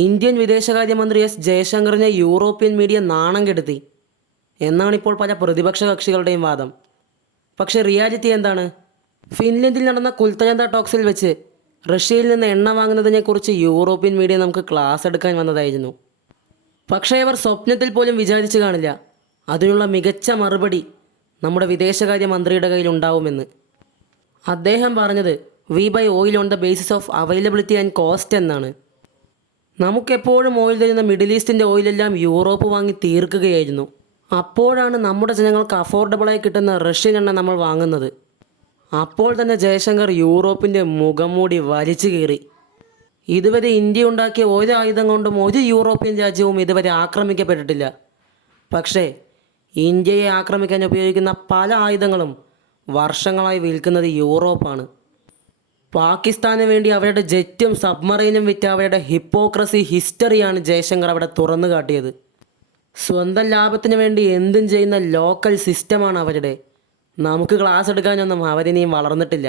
Indian വിദേശകാര്യമന്ത്രി S ജയശങ്കറിനെ European media നാണം കെടുത്തി എന്നാണിപ്പോൾ പല പ്രതിപക്ഷ കക്ഷികളുടെയും വാദം. പക്ഷേ റിയാലിറ്റി എന്താണ്? ഫിൻലൻഡിൽ നടന്ന കുൽത്തജന്ത ടോക്സിൽ വെച്ച് റഷ്യയിൽ നിന്ന് എണ്ണ വാങ്ങുന്നതിനെക്കുറിച്ച് യൂറോപ്യൻ മീഡിയ നമുക്ക് ക്ലാസ് എടുക്കാൻ വന്നതായിരുന്നു. പക്ഷേ അവർ സ്വപ്നത്തിൽ പോലും വിചാരിച്ചു കാണില്ല അതിനുള്ള മികച്ച മറുപടി നമ്മുടെ വിദേശകാര്യമന്ത്രിയുടെ കയ്യിലുണ്ടാവുമെന്ന്. അദ്ദേഹം പറഞ്ഞത് we buy oil on the basis of availability and cost എന്നാണ്. നമുക്കെപ്പോഴും ഓയിൽ തരുന്ന മിഡിൽ ഈസ്റ്റിൻ്റെ ഓയിലെല്ലാം യൂറോപ്പ് വാങ്ങി തീർക്കുകയായിരുന്നു. അപ്പോഴാണ് നമ്മുടെ ജനങ്ങൾക്ക് അഫോർഡബിളായി കിട്ടുന്ന റഷ്യൻ എണ്ണ നമ്മൾ വാങ്ങുന്നത്. അപ്പോൾ തന്നെ ജയശങ്കർ യൂറോപ്പിൻ്റെ മുഖംമൂടി വലിച്ചു കീറി. ഇതുവരെ ഇന്ത്യ ഉണ്ടാക്കിയ ഒരു ആയുധം കൊണ്ടും ഒരു യൂറോപ്യൻ രാജ്യവും ഇതുവരെ ആക്രമിക്കപ്പെട്ടിട്ടില്ല. പക്ഷേ ഇന്ത്യയെ ആക്രമിക്കാൻ ഉപയോഗിക്കുന്ന പല ആയുധങ്ങളും വർഷങ്ങളായി വിൽക്കുന്നത് യൂറോപ്പാണ്. പാകിസ്ഥാന് വേണ്ടി അവരുടെ ജെറ്റും സബ്മറൈനും വിറ്റ അവരുടെ ഹിപ്പോക്രസി ഹിസ്റ്ററിയാണ് ജയശങ്കർ അവിടെ തുറന്നു കാട്ടിയത്. സ്വന്തം ലാഭത്തിന് വേണ്ടി എന്തും ചെയ്യുന്ന ലോക്കൽ സിസ്റ്റമാണ് അവരുടെ. നമുക്ക് ക്ലാസ് എടുക്കാനൊന്നും അവരിനിയും വളർന്നിട്ടില്ല.